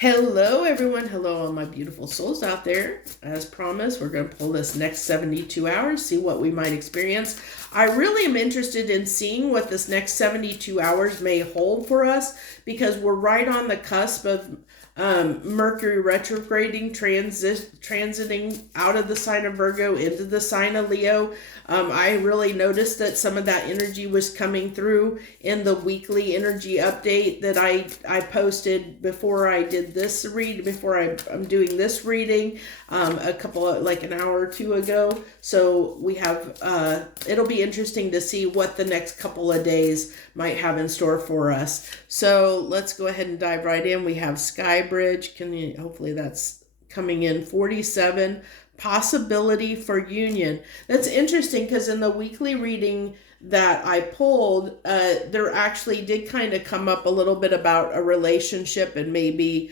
Hello, everyone. Hello, all my beautiful souls out there. As promised, we're going to pull this next 72 hours, see what we might experience. I really am interested in seeing what this next 72 hours may hold for us because we're right on the cusp of Mercury retrograding, transiting out of the sign of Virgo into the sign of Leo. I really noticed that some of that energy was coming through in the weekly energy update that I posted before I did this read, before I'm doing this reading, a couple of, like an hour or two ago. So we have, it'll be interesting to see what the next couple of days might have in store for us. So let's go ahead and dive right in. We have Sky Bridge. Hopefully that's coming in 47. Possibility for union. That's interesting because in the weekly reading that I pulled, there actually did kind of come up a little bit about a relationship and maybe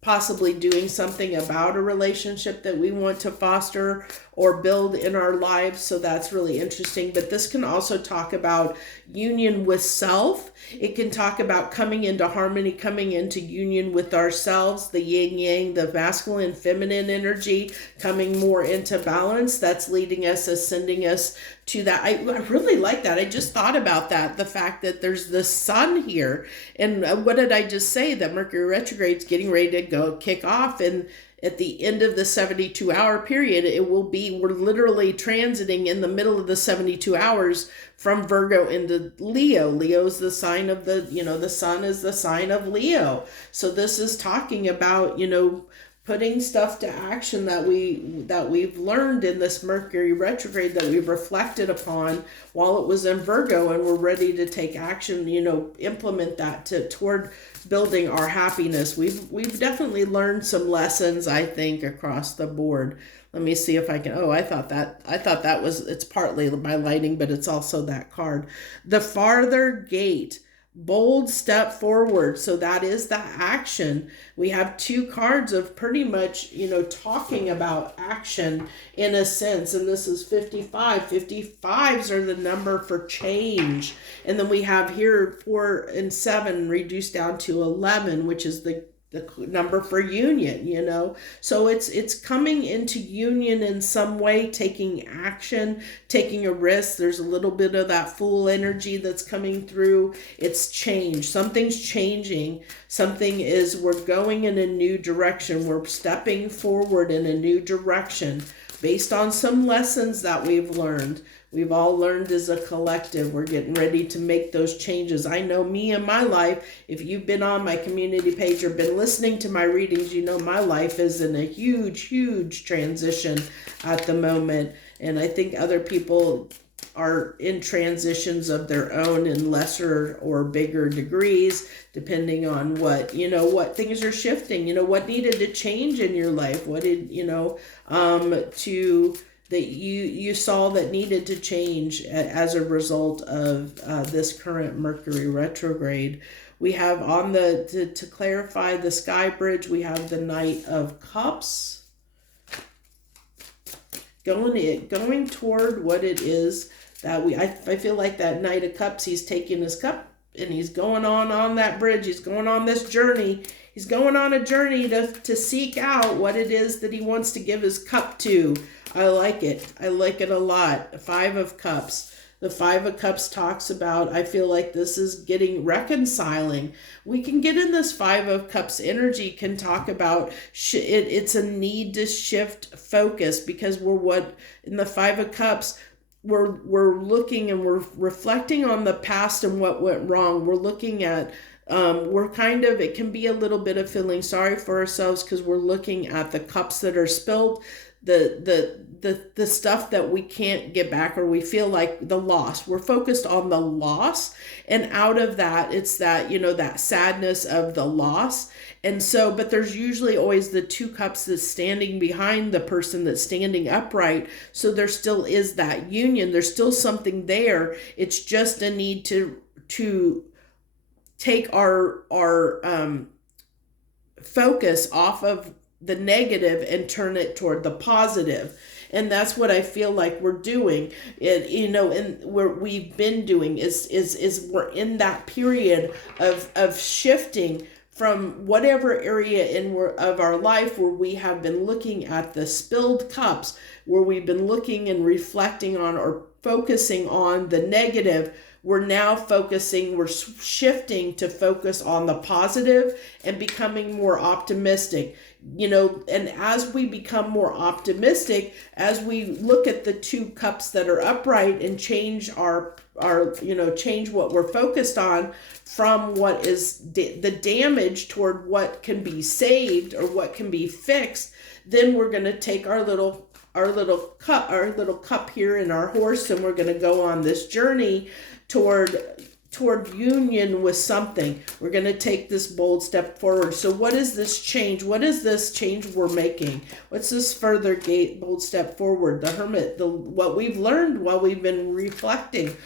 possibly doing something about a relationship that we want to foster or build in our lives. So that's really interesting. But this can also talk about union with self. It can talk about coming into harmony, coming into union with ourselves, the yin yang, the masculine, feminine energy, coming more into balance. That's leading us, ascending us to that. I really like that. I just thought about that. The fact that there's the sun here. And what did I just say? That Mercury retrograde's getting ready to go kick off. And at the end of the 72-hour period, we're literally transiting in the middle of the 72 hours from Virgo into Leo. Leo's the sign of the sun is the sign of Leo. So this is talking about, putting stuff to action that we've learned in this Mercury retrograde, that we've reflected upon while it was in Virgo, and we're ready to take action, implement that toward building our happiness. We've definitely learned some lessons, I think, across the board. Let me see if I can. I thought that was, it's partly my lighting, but it's also that card. The farther gate. Bold step forward. So that is the action. We have two cards of pretty much, talking about action in a sense. And this is 55. 55s are the number for change. And then we have here 4 and 7 reduced down to 11, which is the number for union. So it's coming into union in some way, taking action, taking a risk. There's a little bit of that Fool energy that's coming through. It's change. Something's changing. We're going in a new direction. We're stepping forward in a new direction based on some lessons that we've learned. We've all learned as a collective. We're getting ready to make those changes. I know me in my life, if you've been on my community page or been listening to my readings, my life is in a huge, huge transition at the moment. And I think other people are in transitions of their own in lesser or bigger degrees, depending on what things are shifting, what needed to change in your life, what did, that you saw that needed to change as a result of this current Mercury retrograde. We have on to clarify the Sky Bridge, we have the Knight of Cups going toward what it is that I feel like that Knight of Cups, he's taking his cup and he's going on that bridge. He's going on this journey. He's going on a journey to seek out what it is that he wants to give his cup to. I like it. I like it a lot. 5 of Cups. The 5 of Cups talks about, I feel like this is reconciling. We can get in this 5 of Cups energy, can talk about, it's a need to shift focus, because in the 5 of Cups, we're looking and we're reflecting on the past and what went wrong. We're looking at, it can be a little bit of feeling sorry for ourselves because we're looking at the cups that are spilled, the stuff that we can't get back, or we feel like the loss. We're focused on the loss, and out of that, it's that, that sadness of the loss. And so, but there's usually always the 2 cups that's standing behind the person that's standing upright. So there still is that union. There's still something there. It's just a need to take our focus off of the negative and turn it toward the positive. And that's what I feel like we're doing. And we've been doing is we're in that period of shifting whatever area of our life where we have been looking at the spilled cups, where we've been looking and reflecting on or focusing on the negative. We're now we're shifting to focus on the positive and becoming more optimistic. And as we become more optimistic, as we look at the two cups that are upright and change change what we're focused on from what is the damage toward what can be saved or what can be fixed, then we're going to take our little cup here in our horse, and we're going to go on this journey toward union with something. We're going to take this bold step forward. So what is this change? What is this change we're making? What's this further bold step forward? The Hermit, what we've learned while we've been reflecting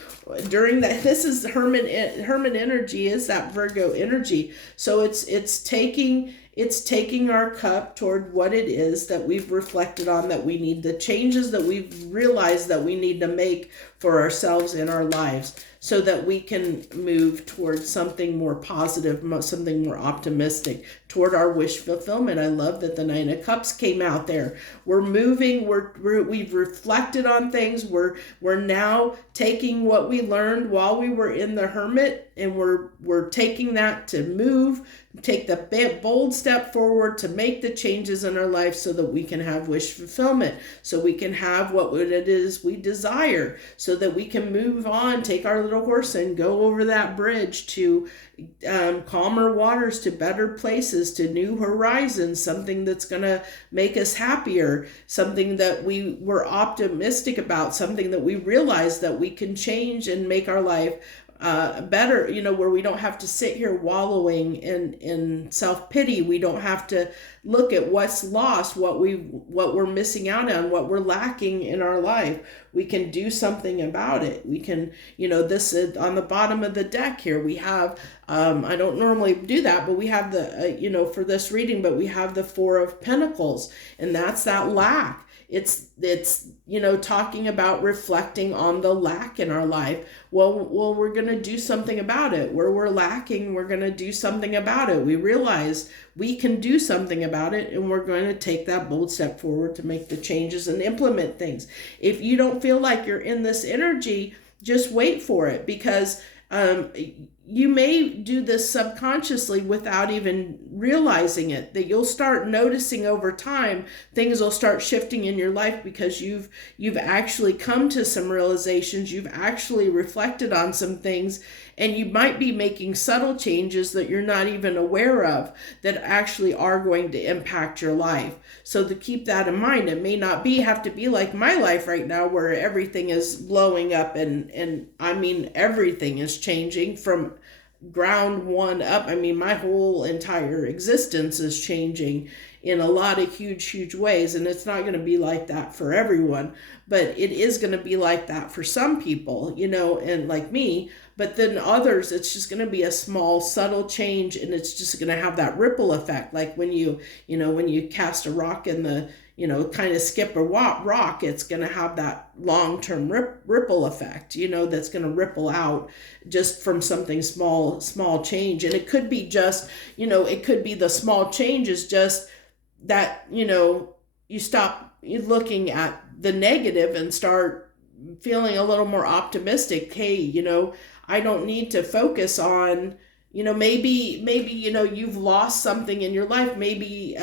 during that. This is Hermit energy, is that Virgo energy. So it's taking our cup toward what it is that we've reflected on, that we need, the changes that we've realized that we need to make for ourselves in our lives, so that we can move towards something more positive, something more optimistic, toward our wish fulfillment. I love that the Nine of Cups came out there. We're moving, we've reflected on things. We're now taking what we learned while we were in the Hermit, and we're taking that to move, take the bold step forward to make the changes in our life, so that we can have wish fulfillment, so we can have what it is we desire, so that we can move on, take our little horse and go over that bridge to calmer waters, to better places, to new horizons, something that's going to make us happier, something that we were optimistic about, something that we realize that we can change and make our life better, where we don't have to sit here wallowing in self-pity. We don't have to look at what's lost, what we're missing out on, what we're lacking in our life. We can do something about it. We can, this is on the bottom of the deck here. We have, I don't normally do that, but we have the, for this reading, but we have the Four of Pentacles, and that's that lack. It's talking about reflecting on the lack in our life. Well, we're going to do something about it. Where we're lacking, we're going to do something about it. We realize we can do something about it, and we're going to take that bold step forward to make the changes and implement things. If you don't feel like you're in this energy, just wait for it, because you may do this subconsciously without even realizing it, that you'll start noticing over time. Things will start shifting in your life because you've actually come to some realizations, you've actually reflected on some things, and you might be making subtle changes that you're not even aware of that actually are going to impact your life. So to keep that in mind, it may not have to be like my life right now, where everything is blowing up and I mean everything is changing from ground one up. I mean, my whole entire existence is changing in a lot of huge ways, and it's not going to be like that for everyone, but it is going to be like that for some people, and like me. But then others, it's just going to be a small, subtle change, and it's just going to have that ripple effect. Like when you cast a rock in the, kind of skip a rock, it's going to have that long-term ripple effect, that's going to ripple out just from something small change. And it could be just, it could be the small change is just that, you stop looking at the negative and start feeling a little more optimistic. Hey, I don't need to focus on, maybe, you've lost something in your life. Maybe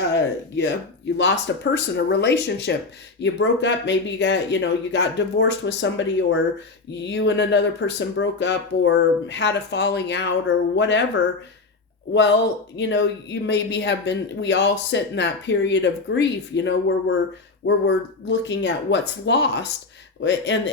you lost a person, a relationship, you broke up, maybe you got divorced with somebody, or you and another person broke up or had a falling out or whatever. Well, you maybe we all sit in that period of grief, where we're looking at what's lost. And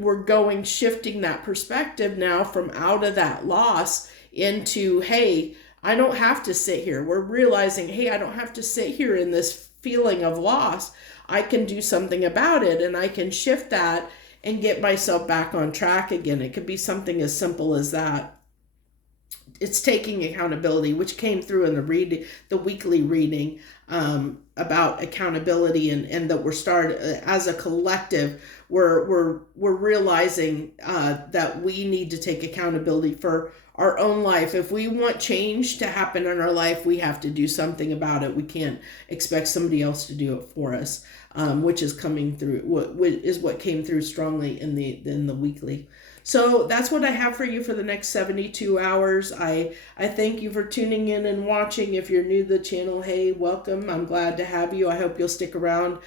we're shifting that perspective now from out of that loss into, hey, I don't have to sit here. We're realizing, hey, I don't have to sit here in this feeling of loss. I can do something about it, and I can shift that and get myself back on track again. It could be something as simple as that. it's taking accountability, which came through in the weekly reading, about accountability, and that we're as a collective, we're realizing that we need to take accountability for our own life. If we want change to happen in our life, we have to do something about it. We can't expect somebody else to do it for us, which is coming through. What came through strongly in the weekly. So that's what I have for you for the next 72 hours. I thank you for tuning in and watching. If you're new to the channel, hey, welcome. I'm glad to have you. I hope you'll stick around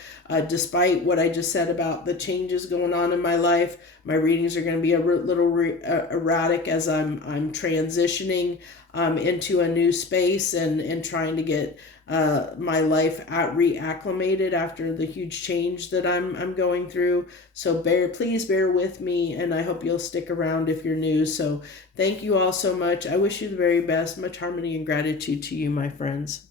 despite what I just said about the changes going on in my life. My readings are going to be a little erratic as I'm transitioning into a new space and trying to get my life reacclimated after the huge change that I'm going through. So please bear with me, and I hope you'll stick around if you're new. So thank you all so much. I wish you the very best. Much harmony and gratitude to you, my friends.